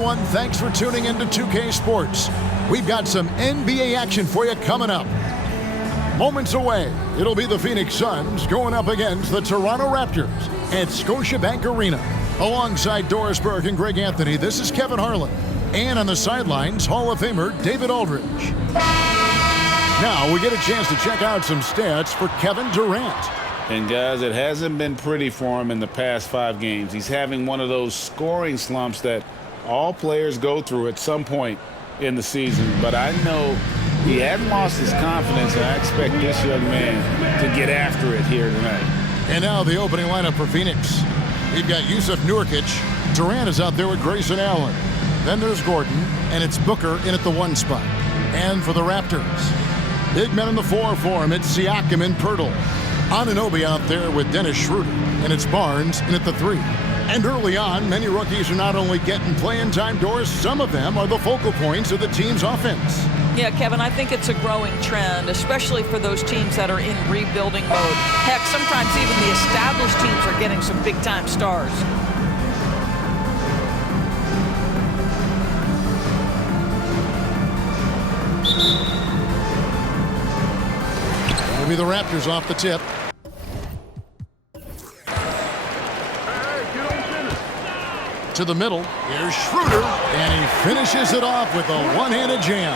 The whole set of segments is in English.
Thanks for tuning in to 2K Sports. We've got some NBA action for you coming up. Moments away, it'll be the Phoenix Suns going up against the Toronto Raptors at Scotiabank Arena. Alongside Doris Burke and Greg Anthony, this is Kevin Harlan. And on the sidelines, Hall of Famer David Aldridge. Now we get a chance to check out some stats for Kevin Durant. And guys, it hasn't been pretty for him in the past 5 games. He's having one of those scoring slumps that all players go through at some point in the season. But I know he hadn't lost his confidence, and I expect this young man to get after it here tonight. And now the opening lineup for Phoenix. We've got Yusuf Nurkic. Durant is out there with Grayson Allen. Then there's Gordon, and it's Booker in at the 1 spot. And for the Raptors, big men in the 4 for him. It's Siakam and Pirtle. Anunoby out there with Dennis Schroeder, and it's Barnes in at the 3. And early on, many rookies are not only getting playing time, Doris, some of them are the focal points of the team's offense. Yeah, Kevin, I think it's a growing trend, especially for those teams that are in rebuilding mode. Heck, sometimes even the established teams are getting some big-time stars. It'll be the Raptors off the tip. To the middle, here's Schroeder, and he finishes it off with a one-handed jam.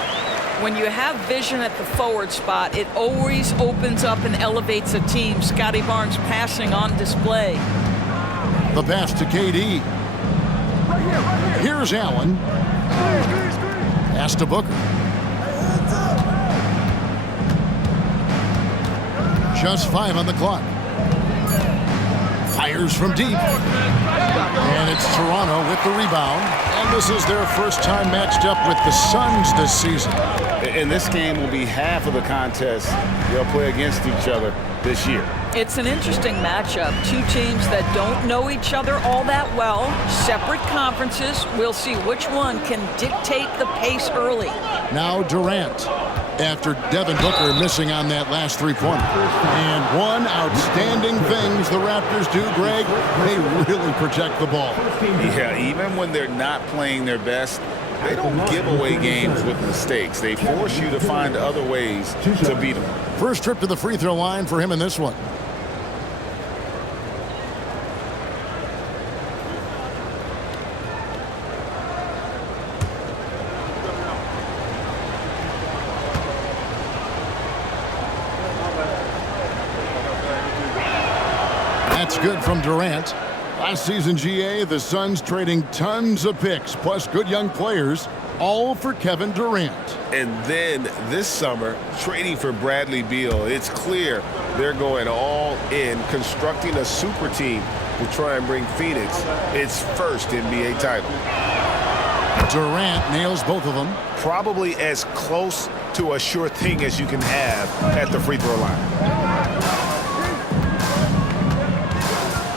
When you have vision at the forward spot, it always opens up and elevates a team. Scotty Barnes passing on display. The pass to KD. Here's Allen. Pass to Booker. Just 5 on the clock. Fires from deep. And it's Toronto with the rebound. And this is their first time matched up with the Suns this season. And this game will be half of the contest they'll play against each other this year. It's an interesting matchup. 2 teams that don't know each other all that well. Separate conferences. We'll see which one can dictate the pace early. Now Durant, after Devin Booker missing on that last 3-pointer. And one outstanding things the Raptors do, Greg, they really protect the ball. Yeah, even when they're not playing their best, they don't give away games with mistakes. They force you to find other ways to beat them. First trip to the free throw line for him in this one. That's good from Durant. Last season, GA, the Suns trading tons of picks, plus good young players, all for Kevin Durant. And then this summer, trading for Bradley Beal. It's clear they're going all in, constructing a super team to try and bring Phoenix its first NBA title. Durant nails both of them. Probably as close to a sure thing as you can have at the free throw line.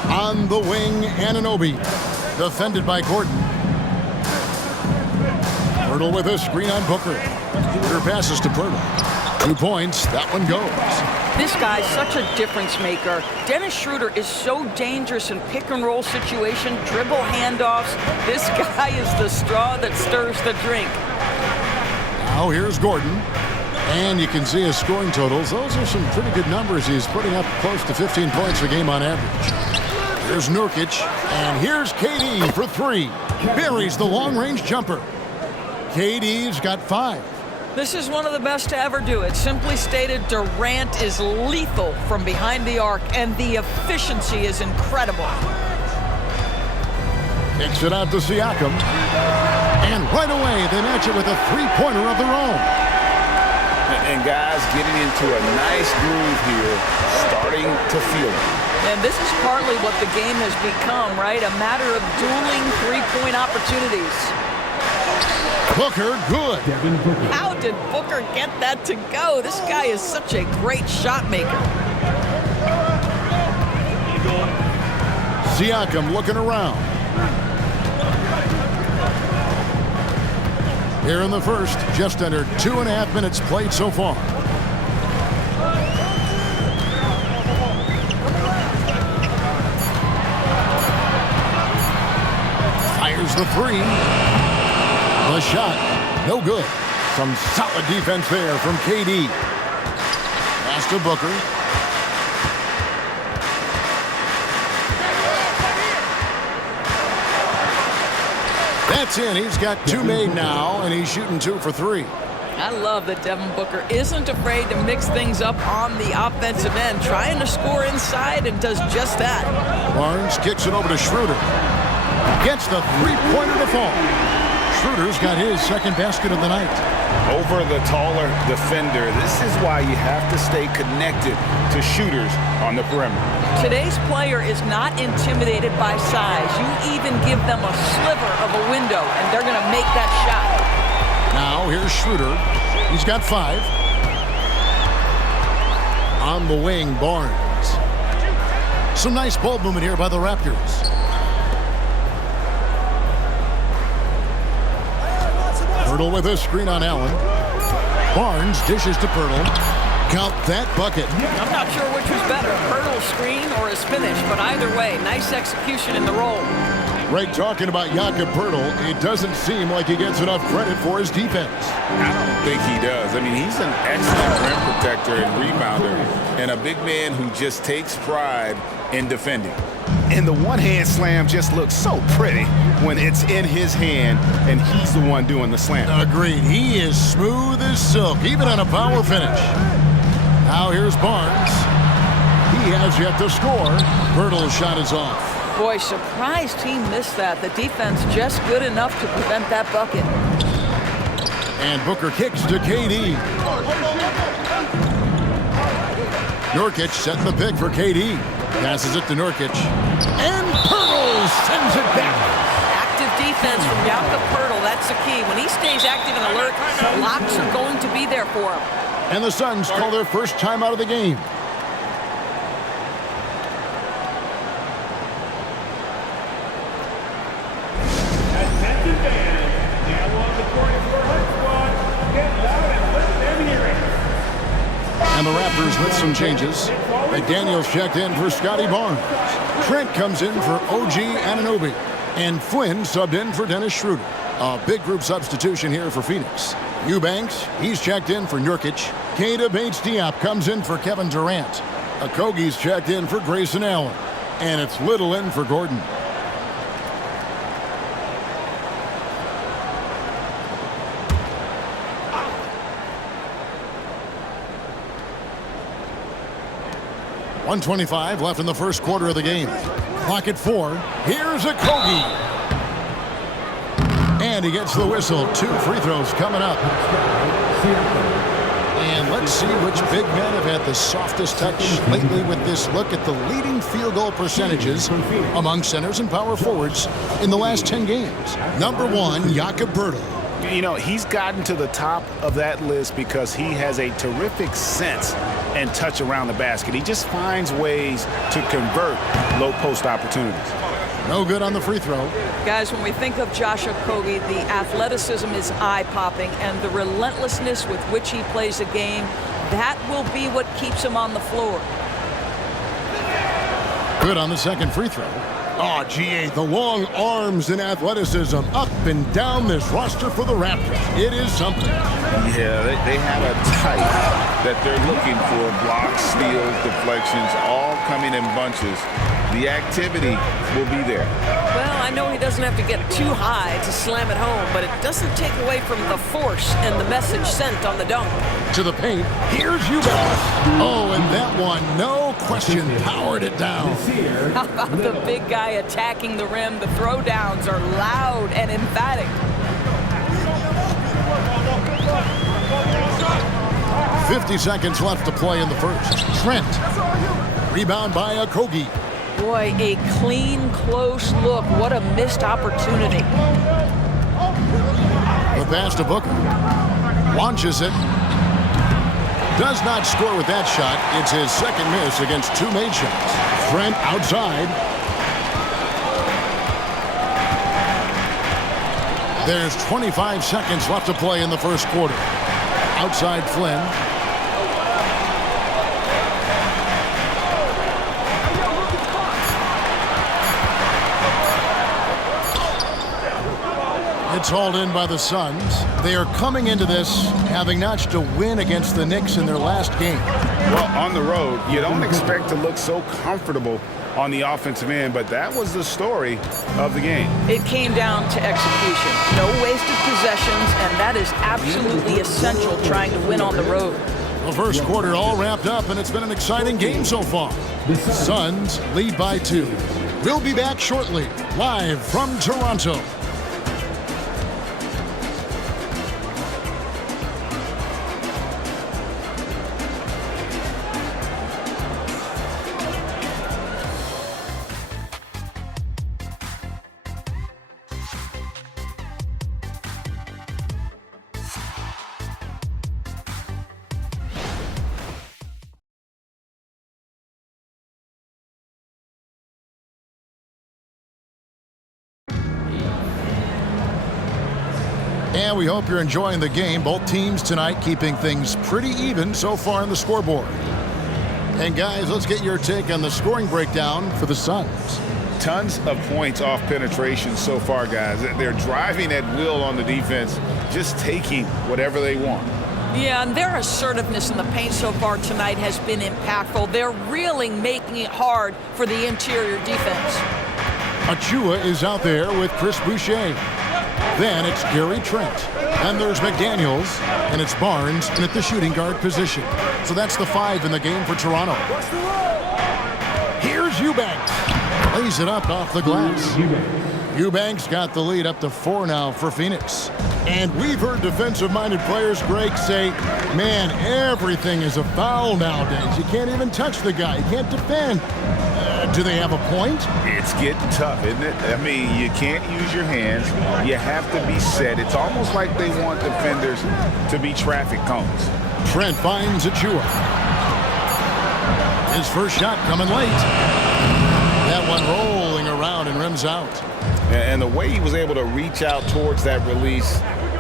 On the wing, Anunoby, defended by Gordon. Pirtle with a screen on Booker. Booker passes to Pirtle. 2 points, that one goes. This guy's such a difference maker. Dennis Schroeder is so dangerous in pick-and-roll situation, dribble handoffs. This guy is the straw that stirs the drink. Now here's Gordon. And you can see his scoring totals. Those are some pretty good numbers. He's putting up close to 15 points a game on average. Here's Nurkic, and here's KD for 3. Buries the long-range jumper. KD's got 5. This is one of the best to ever do it. Simply stated, Durant is lethal from behind the arc, and the efficiency is incredible. Kicks it out to Siakam. And right away, they match it with a 3-pointer of their own. And guys getting into a nice groove here, starting to feel it. And this is partly what the game has become, right? A matter of dueling 3-point opportunities. Booker, good. How did Booker get that to go? This guy is such a great shot maker. Siakam looking around. Here in the first, just under 2.5 minutes played so far. Fires the 3. The shot, no good. Some solid defense there from KD. Pass to Booker. That's in. He's got 2 made now, and he's shooting 2 for 3. I love that Devin Booker isn't afraid to mix things up on the offensive end, trying to score inside and does just that. Barnes kicks it over to Schroeder. Gets the three-pointer to fall. Schroeder's got his second basket of the night. Over the taller defender, this is why you have to stay connected to shooters on the perimeter. Today's player is not intimidated by size. You even give them a sliver of a window, and they're going to make that shot. Now here's Schroeder. He's got 5. On the wing, Barnes. Some nice ball movement here by the Raptors. Pirtle with a screen on Allen. Barnes dishes to Pirtle. Count that bucket. I'm not sure which was better, Pirtle's screen or his finish, but either way, nice execution in the roll. Right, talking about Jakob Pirtle, it doesn't seem like he gets enough credit for his defense. I don't think he does. I mean, he's an excellent rim protector and rebounder, and a big man who just takes pride in defending. And the one-hand slam just looks so pretty when it's in his hand and he's the one doing the slam. Agreed. He is smooth as silk, even on a power finish. Now here's Barnes. He has yet to score. Pirtle's shot is off. Boy, surprised he missed that. The defense just good enough to prevent that bucket. And Booker kicks to KD. Nurkic setting the pick for KD. Passes it to Nurkic. And Pirtle sends it back. Active defense from Jakob Pirtle. That's the key. When he stays active and alert, blocks are going to be there for him. And the Suns call their first time out of the game. And the Raptors with some changes. McDaniels checked in for Scotty Barnes. Trent comes in for OG Anunoby. And Flynn subbed in for Dennis Schroeder. A big group substitution here for Phoenix. Eubanks, he's checked in for Nurkic. Keita Bates-Diop comes in for Kevin Durant. Okogie's checked in for Grayson Allen. And it's Little in for Gordon. .125 left in the first quarter of the game. Clock at 4. Here's Okogie. And he gets the whistle. 2 free throws coming up. And let's see which big men have had the softest touch lately with this look at the leading field goal percentages among centers and power forwards in the last 10 games. Number 1, Jakob Pirtle. You know, he's gotten to the top of that list because he has a terrific sense and touch around the basket. He just finds ways to convert low post opportunities. No good on the free throw. Guys, when we think of Josh Okogie, the athleticism is eye-popping, and the relentlessness with which he plays the game, that will be what keeps him on the floor. Good on the second free throw. Oh, GA, the long arms and athleticism up and down this roster for the Raptors. It is something. Yeah, they have a type that they're looking for. Blocks, steals, deflections, all coming in bunches. The activity will be there. Well, I know he doesn't have to get too high to slam it home, but it doesn't take away from the force and the message sent on the dunk. To the paint, here's Eubanks. Oh, and that one, no question, powered it down. How about the big guy attacking the rim? The throwdowns are loud and emphatic. 50 seconds left to play in the first. Trent. Rebound by Okogie. Boy, a clean, close look. What a missed opportunity. The pass to Booker. Launches it. Does not score with that shot. It's his second miss against 2 made shots. Trent outside. There's 25 seconds left to play in the first quarter. Outside Flynn. It's hauled in by the Suns. They are coming into this having notched a win against the Knicks in their last game. Well, on the road, you don't expect to look so comfortable on the offensive end, but that was the story of the game. It came down to execution. No wasted possessions, and that is absolutely essential trying to win on the road. The first quarter all wrapped up, and it's been an exciting game so far. Suns lead by 2. We'll be back shortly, live from Toronto. And we hope you're enjoying the game. Both teams tonight keeping things pretty even so far on the scoreboard. And guys, let's get your take on the scoring breakdown for the Suns. Tons of points off penetration so far, guys. They're driving at will on the defense, just taking whatever they want. Yeah, and their assertiveness in the paint so far tonight has been impactful. They're really making it hard for the interior defense. Achua is out there with Chris Boucher. Then it's Gary Trent. And there's McDaniels, and it's Barnes in at the shooting guard position. So that's the 5 in the game for Toronto. Here's Eubanks. Lays it up off the glass. Eubanks got the lead up to 4 now for Phoenix. And we've heard defensive-minded players, Greg, say, man, everything is a foul nowadays. You can't even touch the guy. You can't defend. Do they have a point? It's getting tough, isn't it? I mean, you can't use your hands. You have to be set. It's almost like they want defenders to be traffic cones. Trent finds Achua. His first shot coming late. That one rolling around and rims out. And the way he was able to reach out towards that release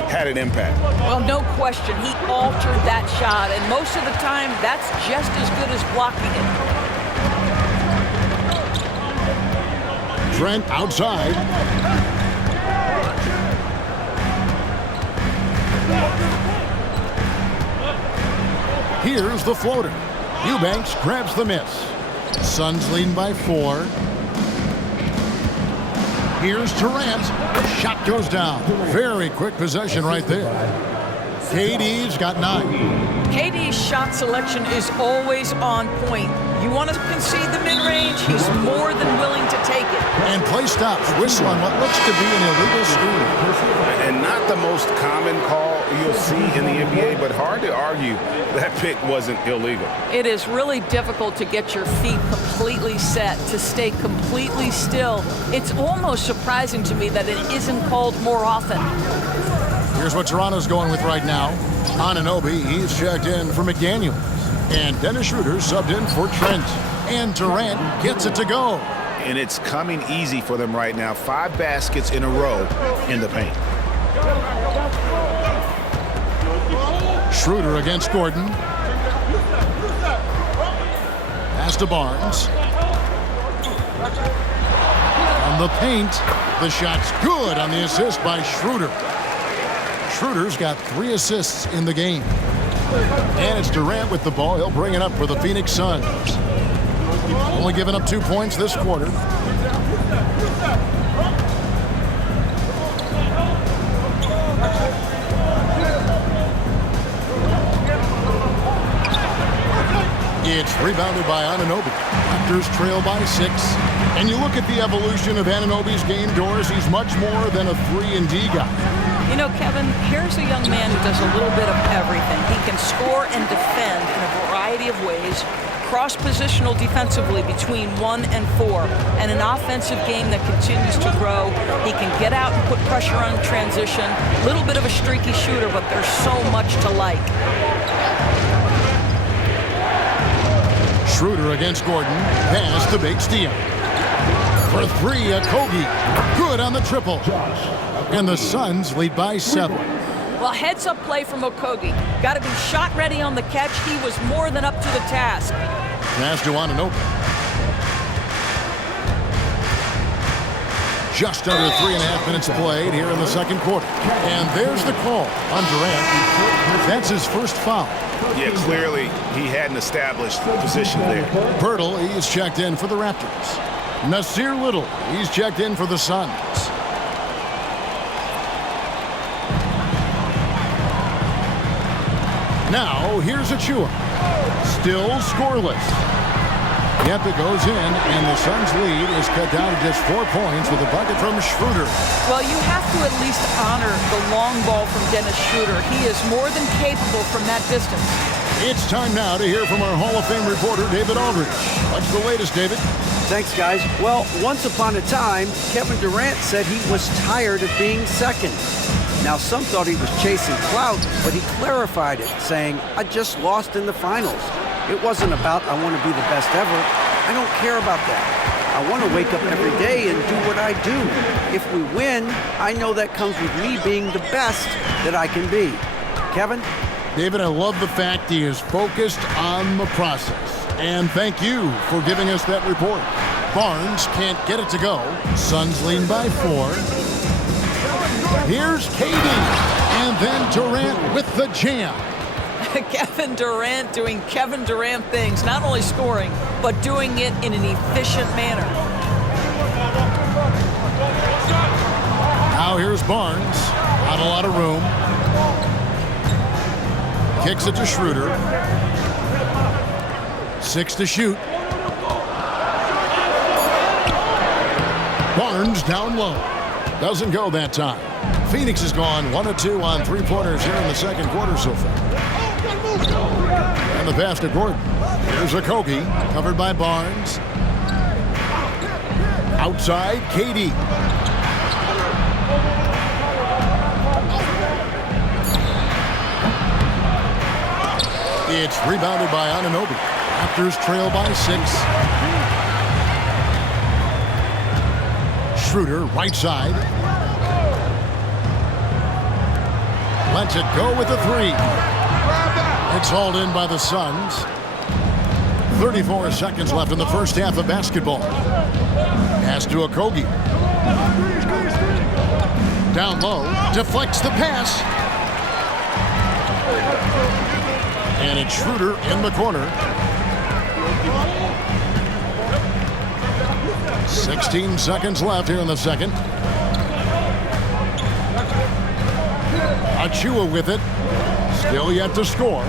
had an impact. Well, no question. He altered that shot, and most of the time, that's just as good as blocking it. Trent outside. Here's the floater. Eubanks grabs the miss. Suns leading by 4. Here's Durant. Shot goes down. Very quick possession right there. KD's got 9. KD's shot selection is always on point. You want to concede the mid-range, he's more than willing to take it. And play stops. Whistle on what looks to be an illegal screen. And not the most common call you'll see in the NBA, but hard to argue that pick wasn't illegal. It is really difficult to get your feet completely set, to stay completely still. It's almost surprising to me that it isn't called more often. Here's what Toronto's going with right now. Anunoby, he's checked in for McDaniels. And Dennis Schroeder subbed in for Trent. And Durant gets it to go. And it's coming easy for them right now. 5 baskets in a row in the paint. Schroeder against Gordon. Pass to Barnes. On the paint, the shot's good on the assist by Schroeder. Schroeder's got 3 assists in the game. And it's Durant with the ball. He'll bring it up for the Phoenix Suns. Only giving up 2 points this quarter. It's rebounded by Anunoby. Raptors trail by 6. And you look at the evolution of Anunoby's game, Doris. He's much more than a 3-and-D guy. You know, Kevin, here's a young man who does a little bit of everything. He can score and defend in a variety of ways, cross-positional defensively between 1 and 4, and an offensive game that continues to grow. He can get out and put pressure on transition. A little bit of a streaky shooter, but there's so much to like. Schroeder against Gordon. Pass to Big Steal. For 3, Okogie. Good on the triple. And the Suns lead by 7. Well, heads-up play from Okogie. Got to be shot ready on the catch. He was more than up to the task. Pass to Anunoby. just under 3.5 minutes played here in the second quarter. And there's the call on Durant. That's his first foul. Yeah, clearly he hadn't established the position there. Pirtle, he's checked in for the Raptors. Nasir Little, he's checked in for the Suns. Now, here's Achua. Still scoreless. Yep, it goes in, and the Suns' lead is cut down to just 4 points with a bucket from Schroeder. Well, you have to at least honor the long ball from Dennis Schroeder. He is more than capable from that distance. It's time now to hear from our Hall of Fame reporter, David Aldridge. What's the latest, David? Thanks, guys. Well, once upon a time, Kevin Durant said he was tired of being second. Now, some thought he was chasing clout, but he clarified it, saying, I just lost in the finals. It wasn't about I want to be the best ever. I don't care about that. I want to wake up every day and do what I do. If we win, I know that comes with me being the best that I can be. Kevin? David, I love the fact he is focused on the process. And thank you for giving us that report. Barnes can't get it to go. Suns lean by 4. Here's KD. And then Durant with the jam. Kevin Durant doing Kevin Durant things, not only scoring, but doing it in an efficient manner. Now here's Barnes. Not a lot of room. Kicks it to Schroeder. 6 to shoot. Barnes down low. Doesn't go that time. Phoenix has gone 1 of 2 on 3-pointers here in the second quarter so far. And the pass to Gordon. Here's Okogie, covered by Barnes. Outside, KD. It's rebounded by Anunoby. Raptors trail by 6. Schroeder, right side. Lets it go with the 3. It's hauled in by the Suns. 34 seconds left in the first half of basketball. Pass to Okogie. Down low, deflects the pass. And it's Schroeder in the corner. 16 seconds left here in the second. Achua with it. Still yet to score.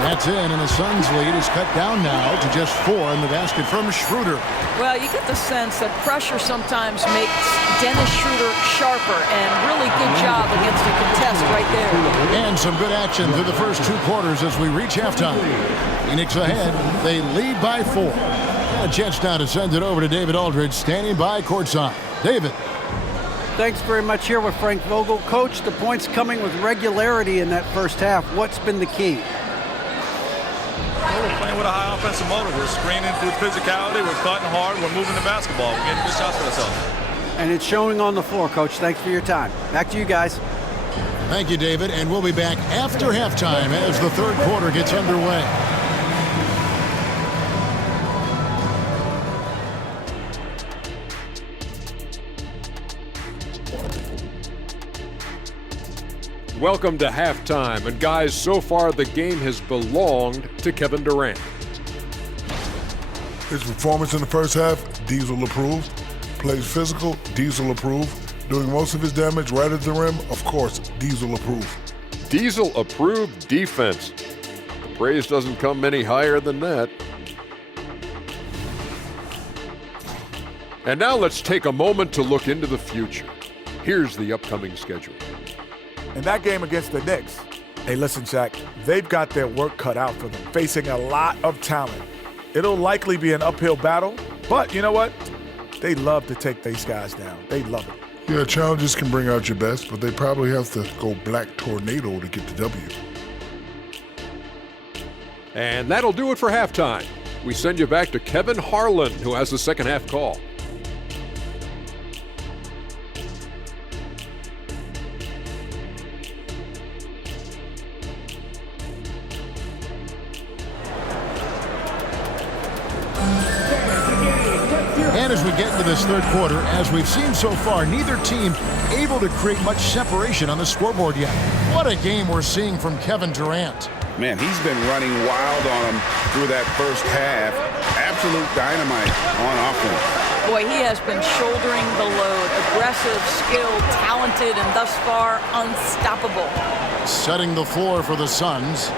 That's in, and the Suns' lead is cut down now to just 4 in the basket from Schroeder. Well, you get the sense that pressure sometimes makes Dennis Schroeder sharper, and really good job against a contest right there. And some good action through the first 2 quarters as we reach halftime. Phoenix ahead. They lead by 4. And a chance now to send it over to David Aldridge, standing by courtside. David. Thanks very much here with Frank Vogel. Coach, the points coming with regularity in that first half. What's been the key? Well, we're playing with a high offensive motor. We're screening through physicality. We're cutting hard. We're moving the basketball. We're getting good shots for ourselves. And it's showing on the floor, Coach. Thanks for your time. Back to you guys. Thank you, David. And we'll be back after halftime as the third quarter gets underway. Welcome to halftime, and guys, so far the game has belonged to Kevin Durant. His performance in the first half, Diesel approved. Plays physical, Diesel approved. Doing most of his damage right at the rim, of course, Diesel approved. Diesel approved defense. The praise doesn't come any higher than that. And now let's take a moment to look into the future. Here's the upcoming schedule. In that game against the Knicks, hey, listen, Shaq, they've got their work cut out for them, facing a lot of talent. It'll likely be an uphill battle, but you know what? They love to take these guys down. They love it. Yeah, challenges can bring out your best, but they probably have to go black tornado to get the W. And that'll do it for halftime. We send you back to Kevin Harlan, who has the second half call. And as we get into this third quarter, as we've seen so far, neither team able to create much separation on the scoreboard yet. What a game we're seeing from Kevin Durant. Man, he's been running wild on him through that first half. Absolute dynamite on offense. Boy, he has been shouldering the load. Aggressive, skilled, talented, and thus far unstoppable. Setting the floor for the Suns.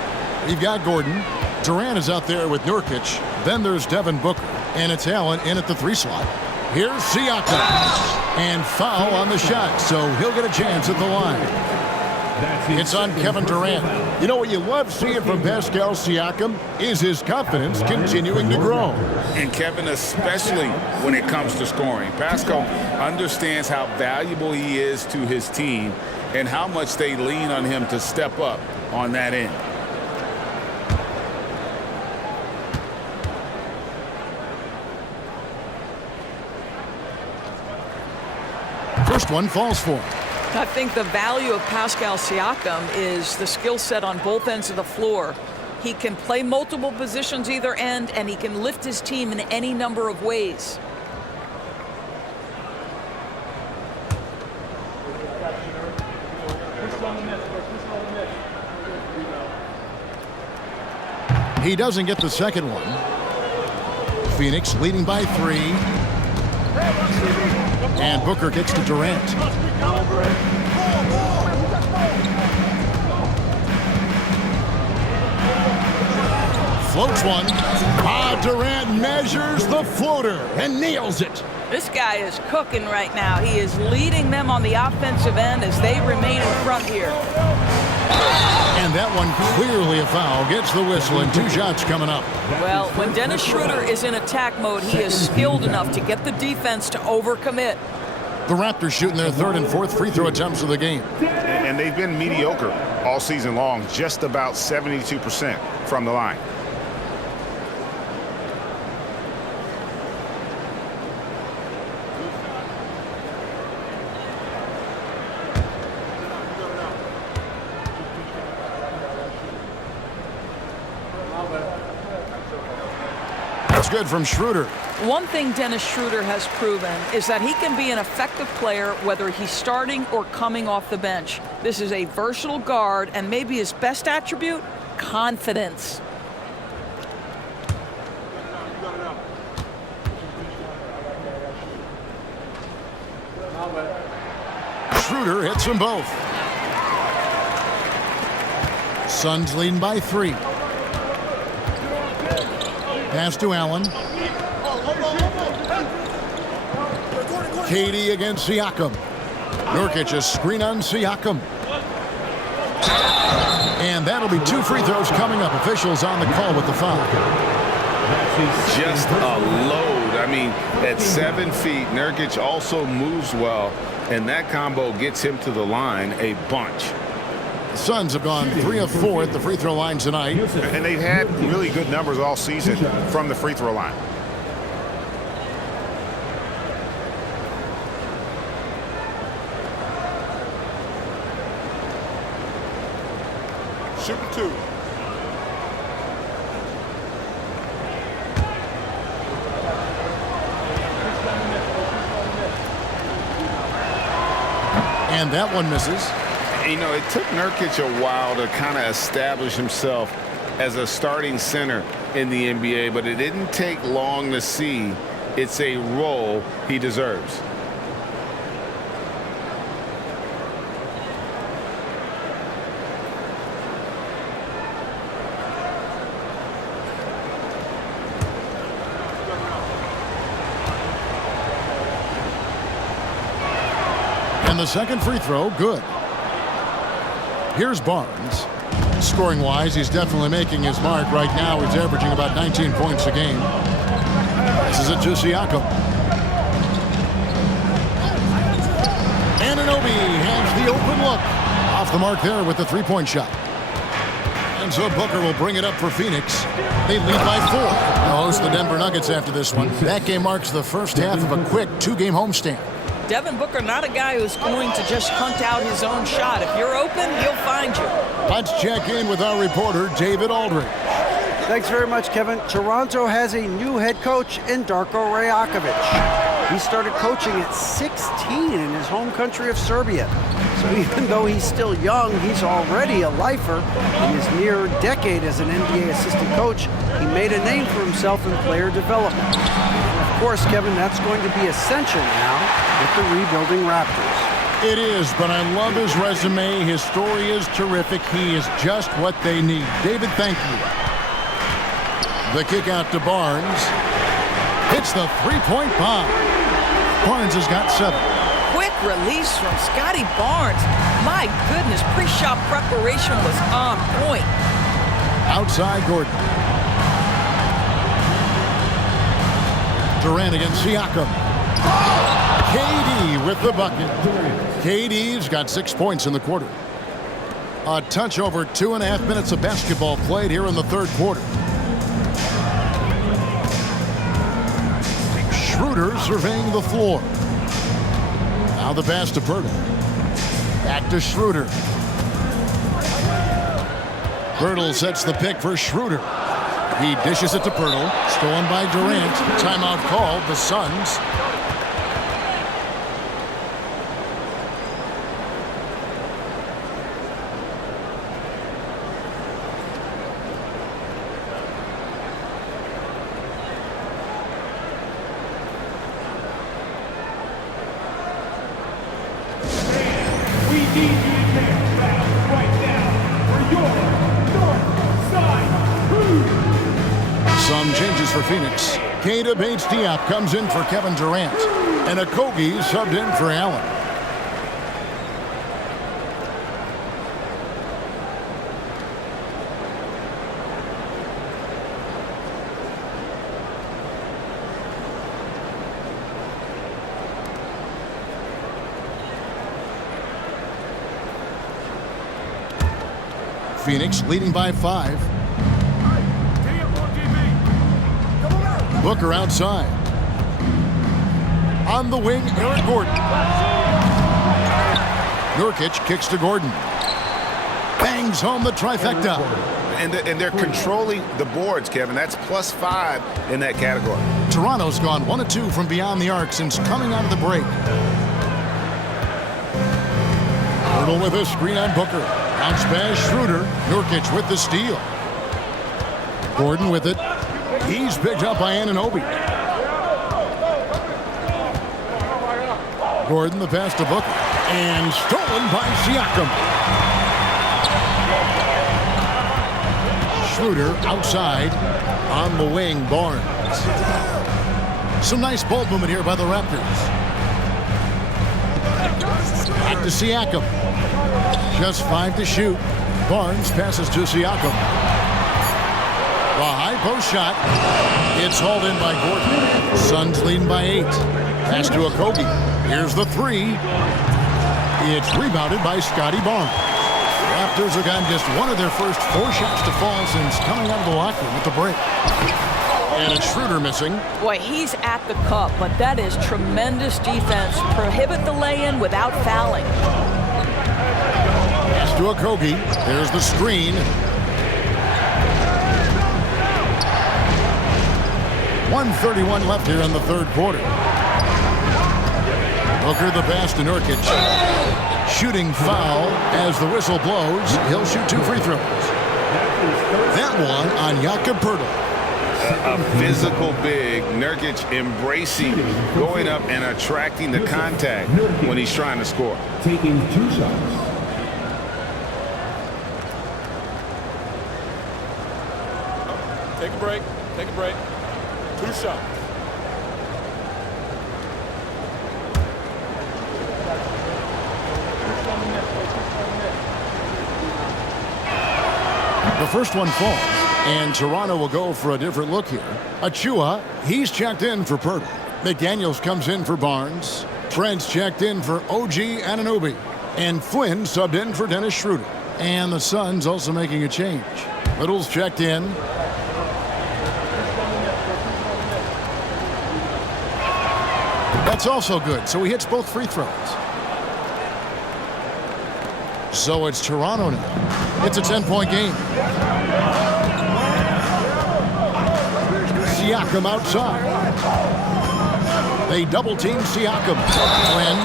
We've got Gordon. Durant is out there with Nurkic. Then there's Devin Booker. And it's Allen in at the 3 slot. Here's Siakam. And foul on the shot, so he'll get a chance at the line. It's on Kevin Durant. You know what you love seeing from Pascal Siakam is his confidence continuing to grow. And Kevin, especially when it comes to scoring. Pascal understands how valuable he is to his team and how much they lean on him to step up on that end. First one falls for him. I think the value of Pascal Siakam is the skill set on both ends of the floor. He can play multiple positions either end, and he can lift his team in any number of ways. He doesn't get the second one. Phoenix leading by 3. And Booker gets to Durant. Floats one. Durant measures the floater and nails it. This guy is cooking right now. He is leading them on the offensive end as they remain in front here. And that one clearly a foul. Gets the whistle and 2 shots coming up. Well, when Dennis Schroeder is in attack mode, he is skilled enough to get the defense to overcommit. The Raptors shooting their 3rd and 4th free throw attempts of the game. And they've been mediocre all season long, just about 72% from the line. That's good from Schroeder. One thing Dennis Schroeder has proven is that he can be an effective player whether he's starting or coming off the bench. This is a versatile guard, and maybe his best attribute, confidence. Schroeder hits them both. Suns leading by 3. Pass to Allen. Katie against Siakam. Nurkic a screen on Siakam. And that'll be 2 free throws coming up. Officials on the call with the foul. Just a load. I mean, at 7 feet, Nurkic also moves well, and that combo gets him to the line a bunch. The Suns have gone 3 of 4 at the free throw line tonight. And they've had really good numbers all season from the free throw line. Shooting 2. And that one misses. You know, it took Nurkic a while to kind of establish himself as a starting center in the NBA, but it didn't take long to see it's a role he deserves. And the second free throw, good. Here's Barnes. Scoring-wise, he's definitely making his mark. Right now, he's averaging about 19 points a game. This is it to Siakam. Anunoby has the open look. Off the mark there with the 3-point shot. And so Booker will bring it up for Phoenix. They lead by 4. They'll host the Denver Nuggets after this one. That game marks the first half of a quick 2-game homestand. Devin Booker, not a guy who's going to just hunt out his own shot. If you're open, he'll find you. Let's check in with our reporter, David Aldridge. Thanks very much, Kevin. Toronto has a new head coach in Darko Rajakovic. He started coaching at 16 in his home country of Serbia. So even though he's still young, he's already a lifer. In his near decade as an NBA assistant coach, he made a name for himself in player development. And of course, Kevin, that's going to be essential now with the rebuilding Raptors. It is, but I love his resume. His story is terrific. He is just what they need. David, thank you. The kick out to Barnes. Hits the three-point bomb. Barnes has got 7. Quick release from Scotty Barnes. My goodness, pre-shot preparation was on point. Outside Gordon. Durant against Siakam. KD with the bucket. KD's got 6 points in the quarter. A touch over 2.5 minutes of basketball played here in the third quarter. Schroeder surveying the floor. Now the pass to Pirtle. Back to Schroeder. Pirtle sets the pick for Schroeder. He dishes it to Pirtle. Stolen by Durant. Timeout called. The Suns. Some changes for Phoenix. Keita Bates-Diop comes in for Kevin Durant. And Okogie subbed in for Allen. Phoenix leading by 5. Booker outside. On the wing, Eric Gordon. Nurkic kicks to Gordon. Bangs home the trifecta. And they're controlling the boards, Kevin. That's +5 in that category. Toronto's gone 1 of 2 from beyond the arc since coming out of the break. Pirtle with a screen on Booker. Bounce pass Schroeder. Nurkic with the steal. Gordon with it. He's picked up by Anunoby. Gordon the pass to Booker. And stolen by Siakam. Schroeder outside. On the wing, Barnes. Some nice ball movement here by the Raptors. Back to Siakam. Just 5 to shoot. Barnes passes to Siakam. The high post shot. It's hauled in by Gordon. Suns leading by 8. Pass to Okogie. Here's the 3. It's rebounded by Scotty Barnes. Raptors have gotten just 1 of their first 4 shots to fall since coming out of the locker room at the break. And it's Schroeder missing. Boy, he's at the cup, but that is tremendous defense. Prohibit the lay-in without fouling. Pass to Okogie. There's the screen. 1:31 left here in the third quarter. Booker the pass to Nurkic. Shooting foul as the whistle blows. He'll shoot 2 free throws. That one on Jakob Pirtle. A physical big. Nurkic embracing, going up and attracting the contact when he's trying to score. Taking 2 shots. Take a break. Take a break. 2 shots. The first one falls, and Toronto will go for a different look here. Achua, he's checked in for Pirtle. McDaniels comes in for Barnes. Trent's checked in for OG Anunoby. And Flynn subbed in for Dennis Schroeder. And the Suns also making a change. Little's checked in. That's also good, so he hits both free throws. So it's Toronto now. It's a 10-point game. Siakam outside. They double-team Siakam. Glenn.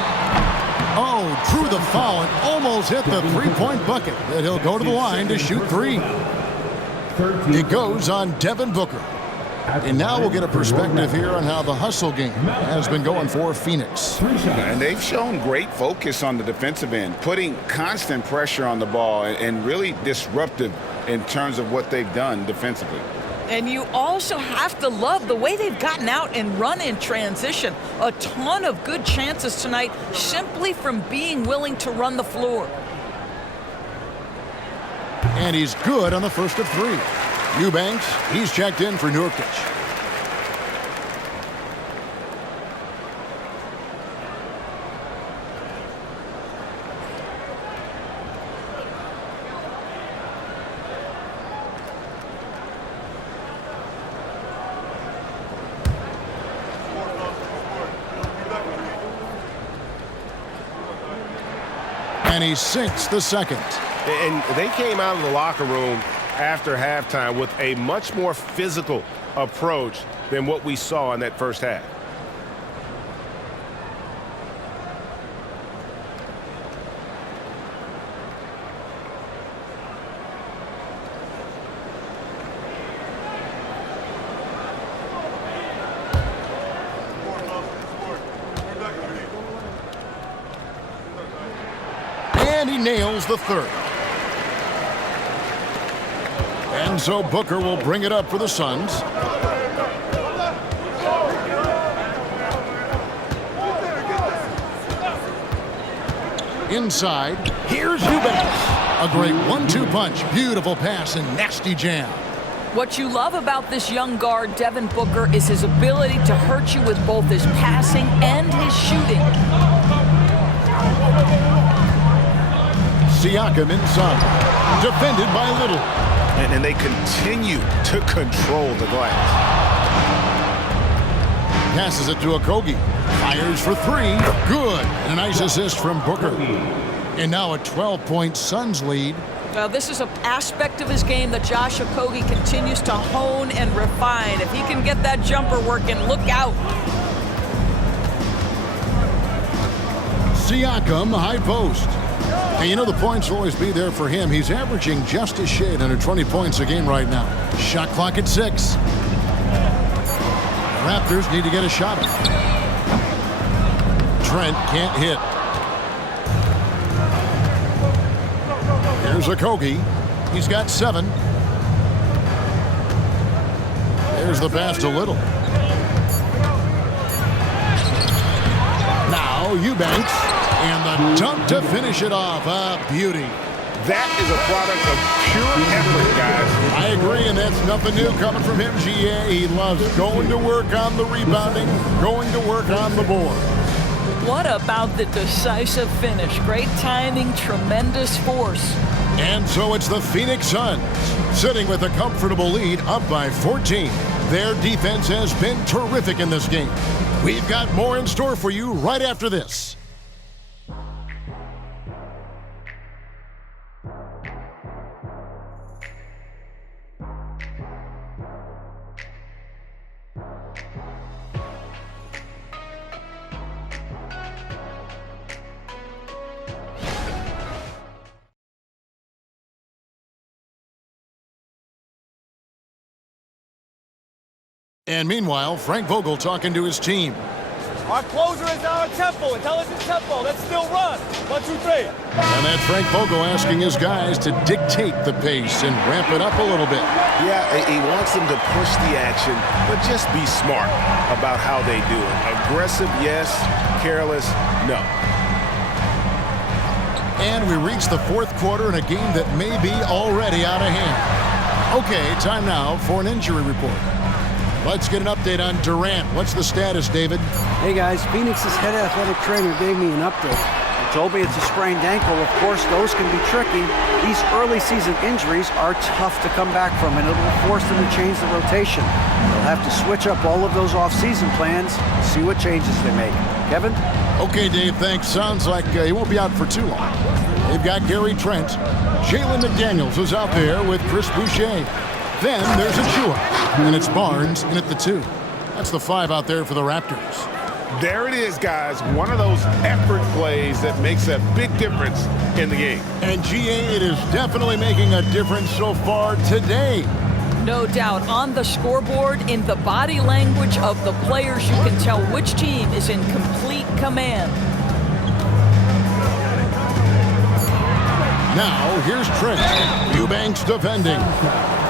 Oh, drew the foul and almost hit the three-point bucket. That he'll go to the line to shoot three. It goes on Devin Booker. And now we'll get a perspective here on how the hustle game has been going for Phoenix. And they've shown great focus on the defensive end, putting constant pressure on the ball and really disruptive in terms of what they've done defensively. And you also have to love the way they've gotten out and run in transition. A ton of good chances tonight simply from being willing to run the floor. And he's good on the first of three. Eubanks, he's checked in for Nurkic. And he sinks the second. And they came out of the locker room after halftime with a much more physical approach than what we saw in that first half. And he nails the third. And so Booker will bring it up for the Suns. Inside, here's Eubanks. A great 1-2 punch. Beautiful pass and nasty jam. What you love about this young guard, Devin Booker, is his ability to hurt you with both his passing and his shooting. Siakam inside. Defended by Little. And they continue to control the glass. Passes it to Okogie. Fires for three. Good. And a nice assist from Booker. And now a 12-point Suns lead. Well, this is an aspect of his game that Josh Okogie continues to hone and refine. If he can get that jumper working, look out. Siakam, high post. And you know the points will always be there for him. He's averaging just a shade under 20 points a game right now. Shot clock at 6. The Raptors need to get a shot up. Trent can't hit. Here's Okogie. He's got 7. There's the pass to Little. Now Eubanks. And the dunk to finish it off. A beauty. That is a product of pure effort, guys. I agree, and that's nothing new coming from him, GA. He loves going to work on the rebounding, going to work on the board. What about the decisive finish? Great timing, tremendous force. And so it's the Phoenix Suns, sitting with a comfortable lead, up by 14. Their defense has been terrific in this game. We've got more in store for you right after this. And meanwhile, Frank Vogel talking to his team. Our closer is our tempo. Intelligent tempo. Let's still run. 1, 2, 3. And that's Frank Vogel asking his guys to dictate the pace and ramp it up a little bit. Yeah, he wants them to push the action, but just be smart about how they do it. Aggressive, yes. Careless, no. And we reach the fourth quarter in a game that may be already out of hand. Okay, time now for an injury report. Let's get an update on Durant. What's the status, David? Hey guys, Phoenix's head athletic trainer gave me an update. He told me it's a sprained ankle. Of course, those can be tricky. These early season injuries are tough to come back from, and it'll force them to change the rotation. They'll have to switch up all of those off-season plans, see what changes they make. Kevin? Okay, Dave, thanks. Sounds like he won't be out for too long. They've got Gary Trent. Jalen McDaniels is out there with Chris Boucher. Then there's Achua, and it's Barnes in at the 2. That's the 5 out there for the Raptors. There it is, guys. One of those effort plays that makes a big difference in the game. And GA, it is definitely making a difference so far today. No doubt. On the scoreboard, in the body language of the players, you can tell which team is in complete command. Now, here's Trent. Eubanks defending.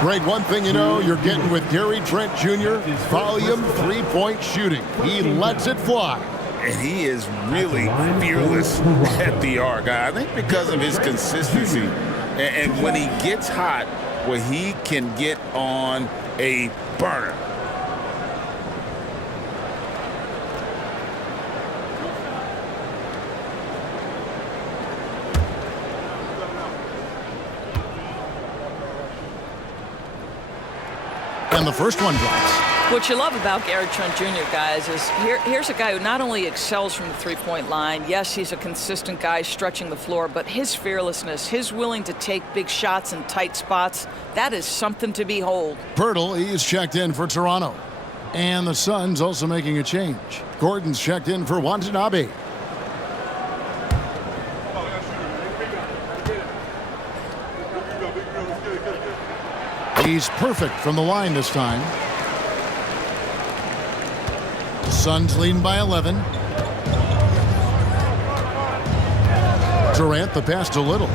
Greg, one thing you know, you're getting with Gary Trent Jr., volume three-point shooting. He lets it fly. And he is really fearless at the arc. I think because of his consistency. And when he gets hot, where he can get on a burner. And the first one drops. What you love about Gary Trent Jr., guys, is here's a guy who not only excels from the three-point line. Yes, he's a consistent guy stretching the floor, but his fearlessness, his willing to take big shots in tight spots, that is something to behold. Pirtle, he is checked in for Toronto. And the Suns also making a change. Gordon's checked in for Watanabe. He's perfect from the line this time. Suns leading by 11. Durant the pass to Little.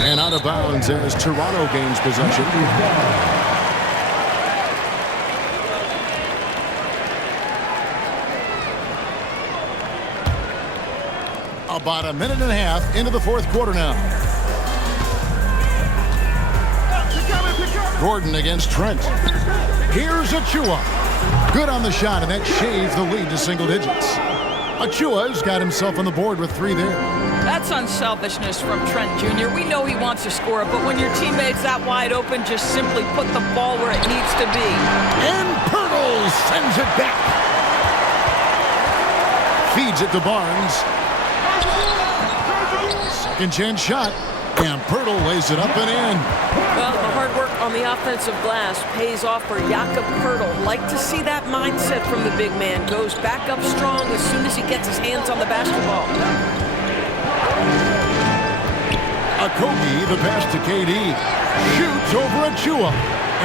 And out of bounds as Toronto gains possession. About a minute and a half into the fourth quarter now. Gordon against Trent. Here's Achua. Good on the shot, and that shaves the lead to single digits. Achua's got himself on the board with 3 there. That's unselfishness from Trent Jr. We know he wants to score, but when your teammate's that wide open, just simply put the ball where it needs to be. And Pirtle sends it back. Feeds it to Barnes. Second chance shot. And Pirtle lays it up and in. Well, the hard work on the offensive glass pays off for Jakob Pirtle. Like to see that mindset from the big man. Goes back up strong as soon as he gets his hands on the basketball. Okogie, the pass to KD. Shoots over Achua.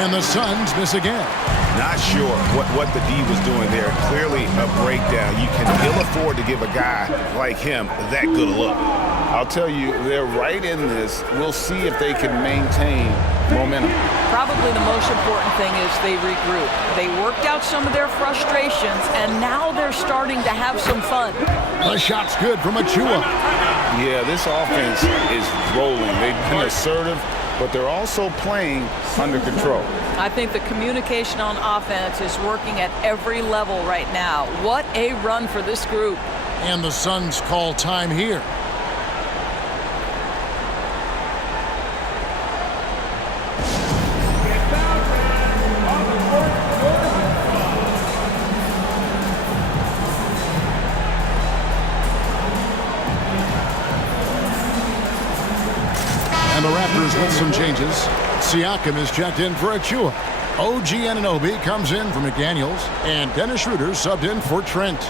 And the Suns miss again. Not sure what the D was doing there. Clearly a breakdown. You can ill afford to give a guy like him that good a look. I'll tell you, they're right in this. We'll see if they can maintain momentum. Probably the most important thing is they regroup. They worked out some of their frustrations, and now they're starting to have some fun. The shot's good from Achua. Yeah, this offense is rolling. They've been assertive, but they're also playing under control. I think the communication on offense is working at every level right now. What a run for this group. And the Suns call time here. And the Raptors with some changes. Siakam is checked in for Achua. OG Anunoby comes in for McDaniels. And Dennis Schroeder subbed in for Trent.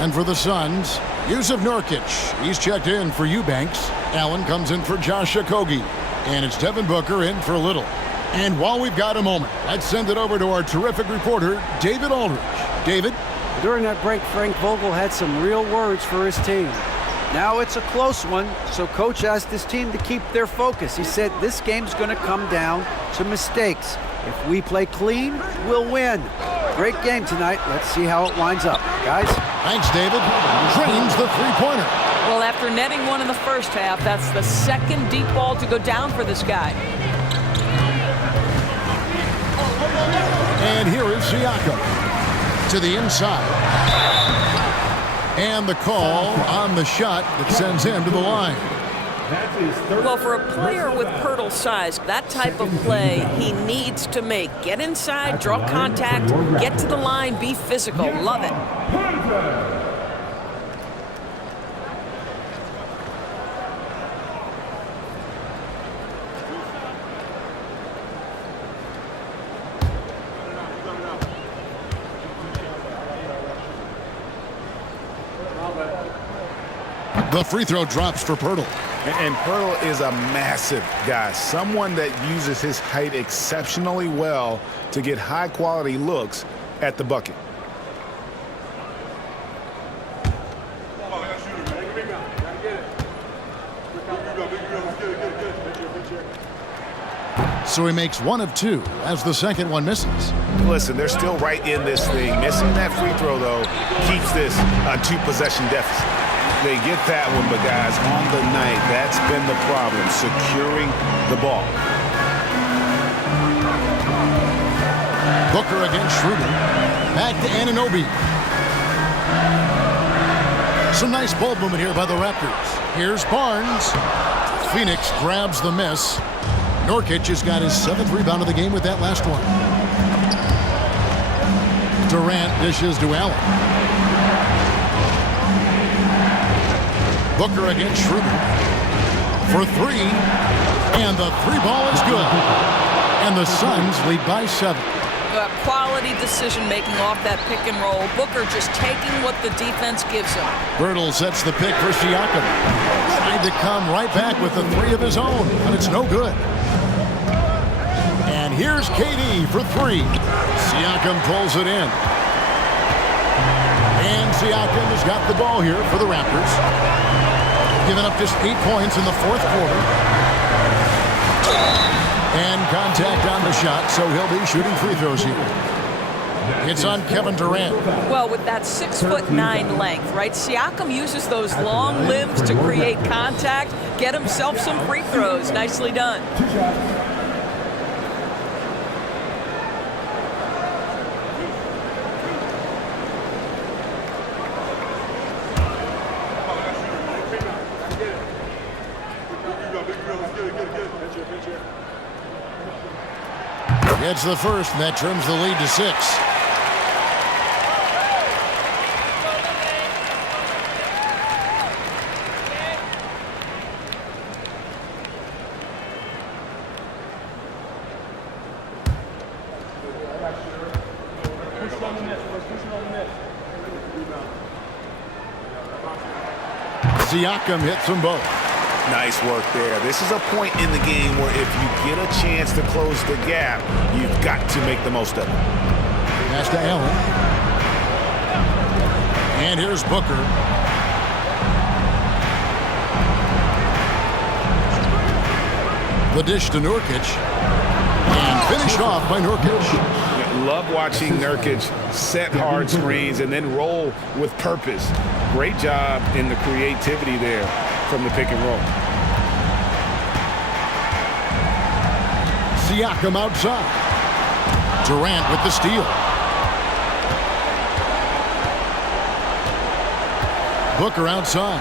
And for the Suns, Yusuf Nurkic. He's checked in for Eubanks. Allen comes in for Josh Okogie. And it's Devin Booker in for Little. And while we've got a moment, let's send it over to our terrific reporter, David Aldridge. David? During that break, Frank Vogel had some real words for his team. Now it's a close one, so Coach asked his team to keep their focus. He said this game's going to come down to mistakes. If we play clean, we'll win. Great game tonight. Let's see how it winds up. Guys? Thanks, David. Drains the three-pointer. Well, after netting one in the first half, that's the second deep ball to go down for this guy. And here is Siakam to the inside. And the call on the shot that sends him to the line. Well, for a player with Pirtle's size, that type of play he needs to make. Get inside, draw contact, get to the line, be physical. Love it. The free throw drops for Pirtle. And Pirtle is a massive guy, someone that uses his height exceptionally well to get high-quality looks at the bucket. So he makes 1 of 2 as the second one misses. Listen, they're still right in this thing. Missing that free throw, though, keeps this a 2-possession deficit. They get that one, but guys, on the night, that's been the problem, securing the ball. Booker against Schroeder. Back to Anunoby. Some nice ball movement here by the Raptors. Here's Barnes. Phoenix grabs the miss. Nurkic has got his 7th rebound of the game with that last one. Durant dishes to Allen. Booker against Schroeder. For 3. And the 3-ball is good. And the Suns lead by 7. Quality decision-making off that pick and roll. Booker just taking what the defense gives him. Pirtle sets the pick for Siakam. Tried to come right back with the 3 of his own, but it's no good. And here's KD for 3. Siakam pulls it in. And Siakam has got the ball here for the Raptors. Giving up just 8 points in the 4th quarter. And contact on the shot, so he'll be shooting free throws here. It's on Kevin Durant. Well, with that 6'9" length, right? Siakam uses those long limbs to create contact, get himself some free throws. Nicely done. It's the first, and that trims the lead to 6. Siakam hits them both. Nice work there. This is a point in the game where if you get a chance to close the gap, you've got to make the most of it. Pass to Allen. And here's Booker. The dish to Nurkic. And finished off by Nurkic. Love watching Nurkic set hard screens and then roll with purpose. Great job in the creativity there from the pick and roll. Siakam outside. Durant with the steal. Booker outside.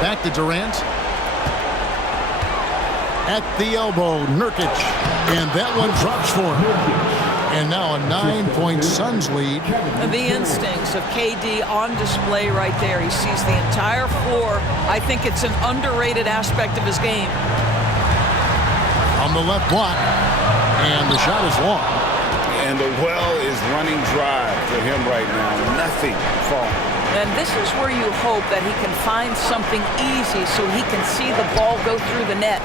Back to Durant. At the elbow, Nurkic. And that one drops for him. And now a 9-point Suns lead. The instincts of KD on display right there. He sees the entire floor. I think it's an underrated aspect of his game. On the left block. And the shot is long. And the well is running dry for him right now. Nothing falling. And this is where you hope that he can find something easy so he can see the ball go through the net.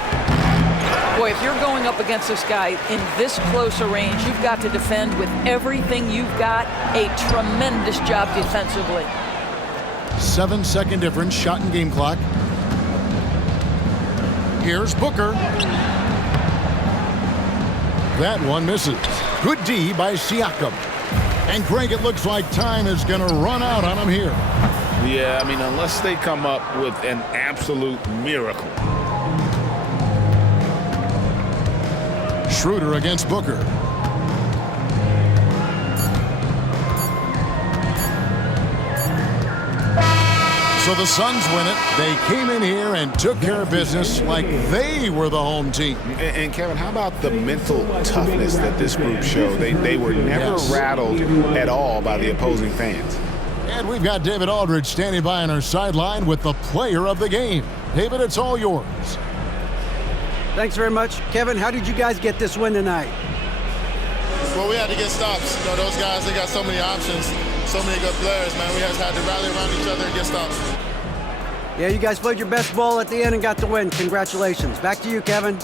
Boy, if you're going up against this guy in this close a range, you've got to defend with everything you've got. A tremendous job defensively. 7-second difference, shot and game clock. Here's Booker. That one misses. Good D by Siakam. And Greg, it looks like time is going to run out on him here. Yeah, I mean, unless they come up with an absolute miracle. Schroeder against Booker. So the Suns win it. They came in here and took care of business like they were the home team. And Kevin, how about the mental toughness that this group showed? They were never rattled at all by the opposing fans. And we've got David Aldridge standing by on our sideline with the player of the game. David, it's all yours. Thanks very much. Kevin, how did you guys get this win tonight? Well, we had to get stops. You know, those guys, they got so many options, so many good players, man. We just had to rally around each other and get stops. Yeah, you guys played your best ball at the end and got the win. Congratulations. Back to you, Kevin.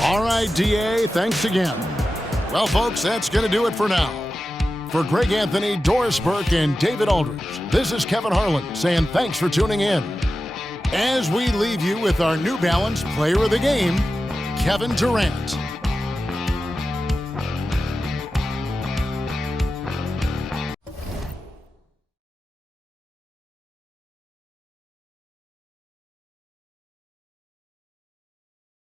All right, DA, thanks again. Well, folks, that's going to do it for now. For Greg Anthony, Doris Burke, and David Aldridge, this is Kevin Harlan saying thanks for tuning in. As we leave you with our New Balance Player of the Game, Kevin Durant.